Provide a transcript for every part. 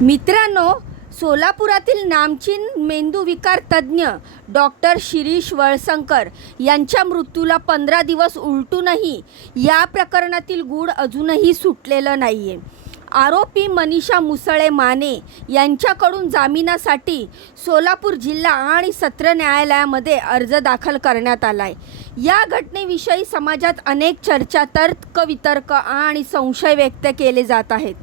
मित्रांनो सोलापुरातील नामचीन मेंदूविकार तज्ज्ञ डॉक्टर शिरीष वळसंकर यांच्या मृत्यूला पंधरा दिवस उलटूनही या प्रकरणातील गूढ अजूनही सुटलेलं नाही आहे आरोपी मनीषा मुसळे माने यांच्याकडून जामिनासाठी सोलापूर जिल्हा आणि सत्र न्यायालयामध्ये अर्ज दाखल करण्यात आला आहे या घटनेविषयी समाजात अनेक चर्चा तर्कवितर्क आणि संशय व्यक्त केले जात आहेत.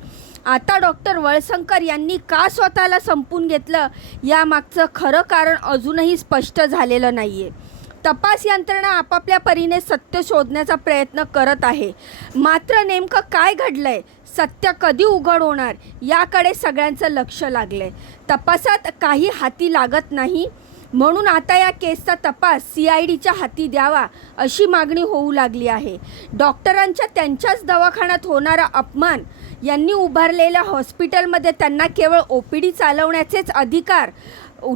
आता डॉक्टर वळसंकर यांनी का स्वतःला संपून घेतलं? यामागचं खरं कारण अजूनही स्पष्ट झालेलं नाही आहे तपास यंत्रणा आपापल्या परीने सत्य शोधण्याचा प्रयत्न करत आहे. मात्र नेमकं काय घडलं आहे सत्य कधी उघड होणार? याकडे सगळ्यांचं लक्ष लागलं आहे तपासात काही हाती लागत नाही. म्हणून आता या केसचा तपास सी आय डीच्या हाती द्यावा अशी मागणी होऊ लागली आहे. डॉक्टरांच्या त्यांच्याच दवाखान्यात होणारा अपमान यांनी उभारलेल्या हॉस्पिटलमध्ये त्यांना केवळ ओ पी डी चालवण्याचेच अधिकार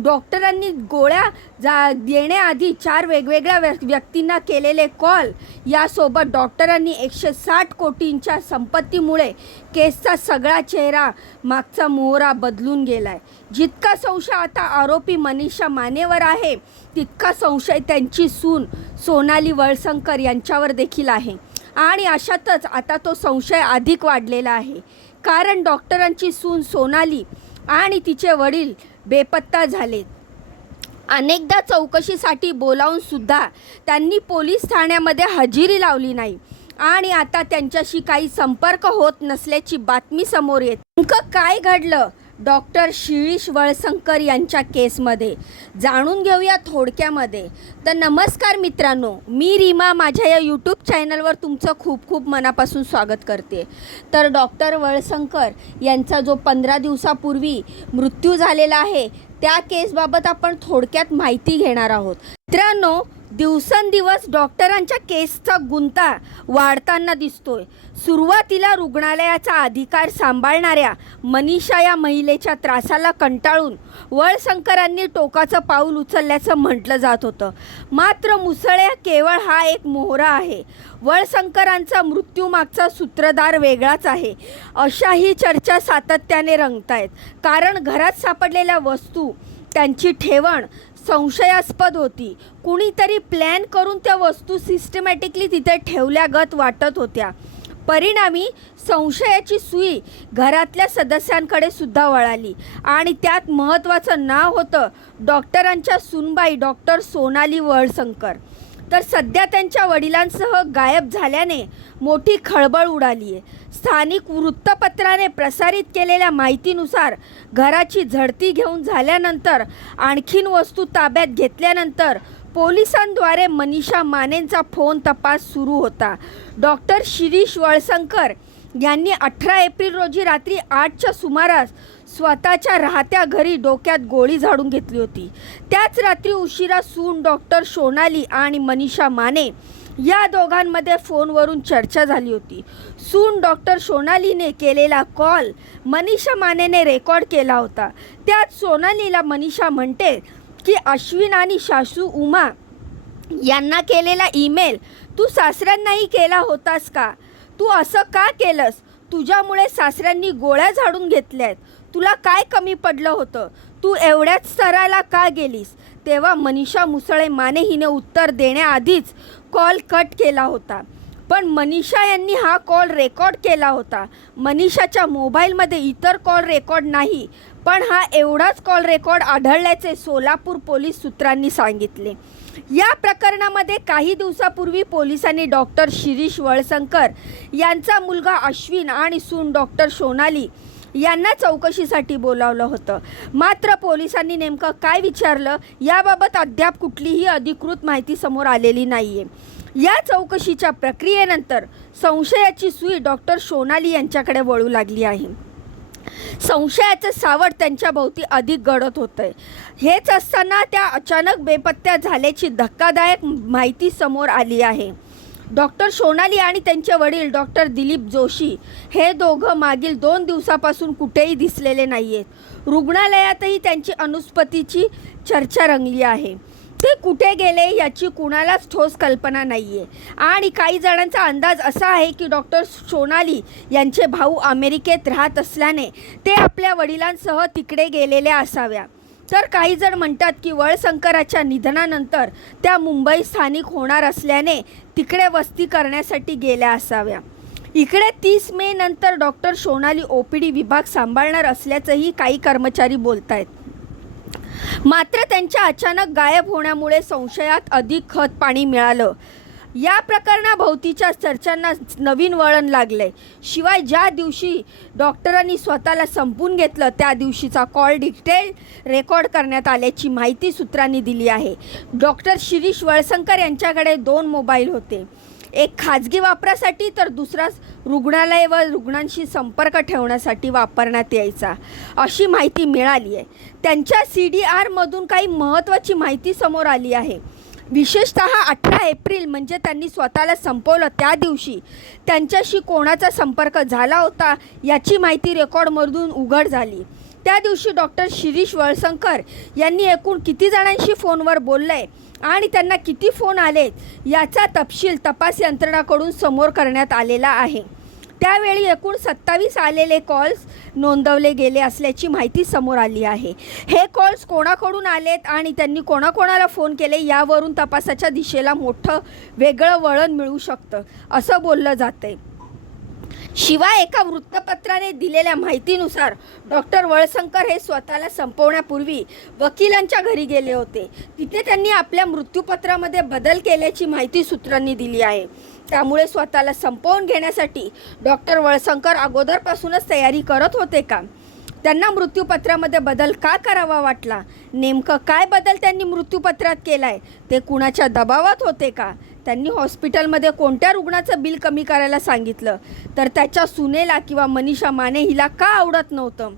डॉक्टरांनी गोळ्या जा देण्याआधी चार वेगवेगळ्या व्य व्यक्तींना केलेले कॉल. यासोबत डॉक्टरांनी एकशे साठ कोटींच्या संपत्तीमुळे केसचा सगळा चेहरा मागचा मोहरा बदलून गेला आहे जितका संशय आता आरोपी मनीषा मानेवर आहे तितका संशय त्यांची सून सोनाली वळसंकर यांच्यावर देखील आहे. आणि अशातच आता तो संशय अधिक वाढलेला आहे. कारण डॉक्टरांची सून सोनाली आणि तिचे वडील बेपत्ता झालेत. अनेकदा चौकशीसाठी बोलावूनसुद्धा त्यांनी पोलीस ठाण्यामध्ये हजेरी लावली नाही आणि आता त्यांच्याशी काही संपर्क होत नसल्याची बातमी समोर येत. नेमकं काय घडलं? डॉक्टर शिरीष वळसंकर यांच्या केसमध्ये. जाणून घेऊया थोडक्यामध्ये. तर नमस्कार मित्रांनो मी रीमा माझ्या या यूट्यूब चॅनलवर तुमचं खूप खूप मनापासून स्वागत करते. तर डॉक्टर वळसंकर यांचा जो पंधरा दिवसापूर्वी मृत्यू झालेला आहे त्या केसबाबत आपण थोडक्यात माहिती घेणार आहोत. मित्रांनो दिवसेंदिवस डॉक्टरांच्या केसचा गुंता वाढताना दिसतोय. सुरुवातीला रुग्णालयाचा अधिकार सांभाळणाऱ्या मनीषा या महिलेच्या त्रासाला कंटाळून वळशंकरांनी टोकाचं पाऊल उचलल्याचं म्हटलं जात होतं. मात्र मुसळ्या केवळ हा एक मोहरा आहे. वळशंकरांचा मृत्यूमागचा सूत्रधार वेगळाच आहे. अशाही चर्चा सातत्याने रंगतायत. कारण घरात सापडलेल्या वस्तू त्यांची ठेवण संशयास्पद होती. कुणीतरी प्लॅन करून त्या वस्तू सिस्टमॅटिकली तिथे ठेवल्यागत वाटत होत्या. परिणामी संशयाची सुई घरातल्या सदस्यांकडे सुद्धा वळाली. आणि त्यात महत्त्वाचं नाव होतं डॉक्टरांच्या सुनबाई डॉक्टर सोनाली वळसंकर. तर सध्या त्यांच्या वडिलांसह गायब झाल्याने मोठी खळबळ उडाली आहे. स्थानिक वृत्तपत्राने प्रसारित केलेल्या माहितीनुसार घराची झडती घेऊन झाल्यानंतर आणखीन वस्तू ताब्यात घेतल्यानंतर पोलिसांद्वारे मनीषा मानेंचा फोन तपास सुरू होता. डॉक्टर शिरीष वळसंकर यांनी अठरा एप्रिल रोजी रात्री आठच्या सुमारास स्वतःच्या राहत्या घरी डोक्यात गोळी झाडून घेतली होती. त्याच रात्री उशिरा सून डॉक्टर सोनाली आणि मनीषा माने या दोघांमध्ये फोनवरून चर्चा झाली होती. सून डॉक्टर सोनालीने केलेला कॉल मनीषा मानेने रेकॉर्ड केला होता. त्यात सोनालीला मनीषा म्हणते की अश्विन आणि शासू उमा यांना केलेला ईमेल तू सासऱ्यांनाही केला होतास का? तू असं का केलंस? तुझ्यामुळे सासऱ्यांनी गोळ्या झाडून घेतल्यात. तुला काय कमी पडलं होतं? तू एवढ्याच स्तराला का गेलीस? तेव्हा मनीषा मुसळे माने हिने उत्तर देण्याआधीच कॉल कट केला होता. पण मनीषा यांनी हा कॉल रेकॉर्ड केला होता. मनीषाच्या मोबाईलमध्ये इतर कॉल रेकॉर्ड नाही पण हा एवढाच कॉल रेकॉर्ड आढळल्याचे सोलापूर पोलीस सूत्रांनी सांगितले. या प्रकरणामध्ये काही दिवसापूर्वी पोलिसांनी डॉक्टर शिरीष वळसंकर यांचा मुलगा अश्विन आणि सून डॉक्टर सोनाली यांना चौकशीसाठी बोलावलं होतं. मात्र पोलिसांनी नेमकं काय विचारलं याबाबत अद्याप कुठलीही अधिकृत माहिती समोर आलेली नाही आहे या चौकशीच्या प्रक्रियेनंतर संशयाची सुई डॉक्टर सोनाली यांच्याकडे वळू लागली आहे. संशयाचं सावट त्यांच्या भोवती अधिक गडत होतं आहे हेच असताना त्या अचानक बेपत्त्या झाल्याची धक्कादायक माहिती समोर आली आहे. डॉक्टर सोनाली आणि त्यांचे वडील डॉक्टर दिलीप जोशी हे दोघं मागील दोन दिवसापासून कुठेही दिसलेले नाही आहेत रुग्णालयातही त्यांची अनुस्पतीची चर्चा रंगली आहे. ते कुठे गेले याची कुणालाच ठोस कल्पना नाही आहे आणि काही जणांचा अंदाज असा आहे की डॉक्टर सोनाली यांचे भाऊ अमेरिकेत राहत असल्याने ते आपल्या वडिलांसह तिकडे गेलेल्या असाव्या. तर काही जण म्हणतात की वळशंकराच्या निधनानंतर त्या मुंबई स्थानिक होणार असल्याने तिकडे वस्ती करण्यासाठी गेल्या असाव्या. इकडे तीस मे नंतर doctor Sonali O P D विभाग सांभाळणार असल्याचंही काही कर्मचारी बोलत आहेत मात्र त्यांच्या अचानक गायब होण्यामुळे संशयात अधिक खत पाणी मिळालं. या प्रकरणाभोवतीच्या चर्चांना नवीन वळण लागले शिवाय ज्या दिवशी डॉक्टरांनी स्वतःला संपून घेतलं त्या दिवशीचा कॉल डिटेल रेकॉर्ड करण्यात आल्याची माहिती सूत्रांनी दिली आहे. डॉक्टर शिरीष वळसंकर यांच्याकडे दोन मोबाईल होते. एक खाजगी वापरासाठी तर दुसरा रुग्णालय व रुग्णांशी संपर्क ठेवण्यासाठी वापरण्यात यायचा. अशी माहिती मिळाली आहे. त्यांच्या सी डी आरमधून काही महत्त्वाची माहिती समोर आली आहे. विशेषत अठरा एप्रिल म्हणजे त्यांनी स्वतःला संपवलं त्या दिवशी. त्यांच्याशी कोणाचा संपर्क झाला होता याची माहिती रेकॉर्डमधून उघड झाली. त्या दिवशी डॉक्टर शिरीष वळसंकर यांनी एकूण किती जणांशी फोनवर बोललं आहे आणि त्यांना किती फोन आलेत याचा तपशील तपास यंत्रणाकडून समोर करण्यात आलेला आहे. त्यावेळी एकूण सत्तावीस आलेले कॉल्स नोंदवले गेले असल्याची माहिती समोर आली आहे. हे कॉल्स कोणाकडून आलेत आणि त्यांनी कोणाकोणाला फोन केले यावरून तपासाच्या दिशेला मोठं वेगळं वळण मिळू शकतं असं बोललं जातंय. शिवाय एका वृत्तपत्राने दिलेल्या माहितीनुसार डॉक्टर वळसंकर हे स्वतःला संपवण्यापूर्वी वकिलांच्या घरी गेले होते. तिथे त्यांनी आपल्या मृत्यूपत्रामध्ये बदल केल्याची माहिती सूत्रांनी दिली आहे. त्यामुळे स्वतःला संपवून घेण्यासाठी डॉक्टर वळसंकर अगोदरपासूनच तयारी करत होते का? त्यांना मृत्यूपत्रामध्ये बदल का करावा वाटला? नेमकं काय बदल त्यांनी मृत्यूपत्रात केलाय? ते कुणाच्या दबावात होते का? त्यांनी हॉस्पिटलमध्ये कोणत्या रुग्णाचं बिल कमी करायला सांगितलं? तर त्याच्या सुनेला किंवा मनीषा माने हिला का आवडत नव्हतं?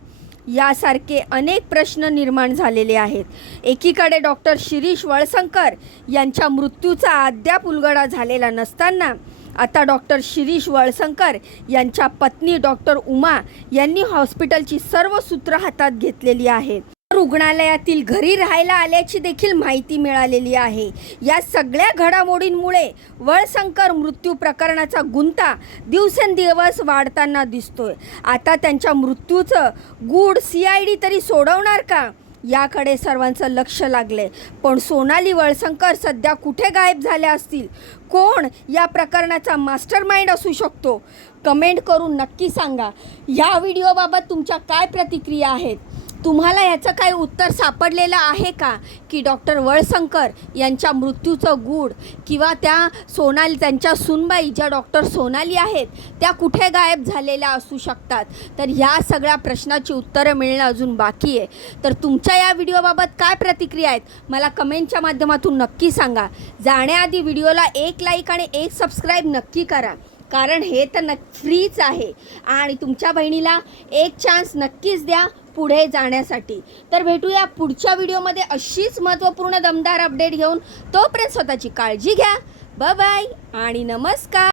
यासारखे अनेक प्रश्न निर्माण झालेले आहेत. एकीकडे डॉक्टर शिरीष वळसंकर यांच्या मृत्यूचा अद्याप उलगडा झालेला नसताना आता डॉक्टर शिरीष वळसंकर यांच्या पत्नी डॉक्टर उमा यांनी हॉस्पिटलची सर्व सूत्र हातात घेतलेली आहेत. रुग्णालयातील घरी राहायला आल्याची देखील माहिती मिळालेली आहे. या सगळ्या घडामोडींमुळे वळसंकर मृत्यू प्रकरणाचा गुंता दिवसेंदिवस वाढताना दिसतोय. आता त्यांच्या मृत्यूचं गूढ सी आय डी तरी सोडवणार का? याकडे सर्वांचं लक्ष लागले पण सोनाली वळसंकर सध्या कुठे गायब झाल्या असतील? कोण या प्रकरणाचा मास्टर माइंड असू शकतो? कमेंट करून नक्की सांगा. या व्हिडिओबाबत तुमच्या काय प्रतिक्रिया आहेत? तुम्हाला याचं काही उत्तर सापडलेलं आहे का? की डॉक्टर वळसंकर यांच्या मृत्यूचं गूढ किंवा त्या सोनाली त्यांच्या सुनबाई ज्या डॉक्टर सोनाली आहेत त्या कुठे गायब झालेल्या असू शकतात? तर ह्या सगळ्या प्रश्नाची उत्तरं मिळणं अजून बाकी आहे. तर तुमच्या या व्हिडिओबाबत काय प्रतिक्रिया आहेत मला कमेंटच्या माध्यमातून नक्की सांगा. जाण्याआधी व्हिडिओला एक लाईक आणि एक सबस्क्राईब नक्की करा कारण हे तर न फ्रीच आहे. आणि तुमच्या बहिणीला एक चान्स नक्कीच द्या. पुढे जाण्यासाठी. तर भेटूया पुढच्या व्हिडिओमध्ये अशीच महत्त्वपूर्ण दमदार अपडेट घेऊन तोपर्यंत स्वतःची काळजी घ्या. बाय आणि नमस्कार.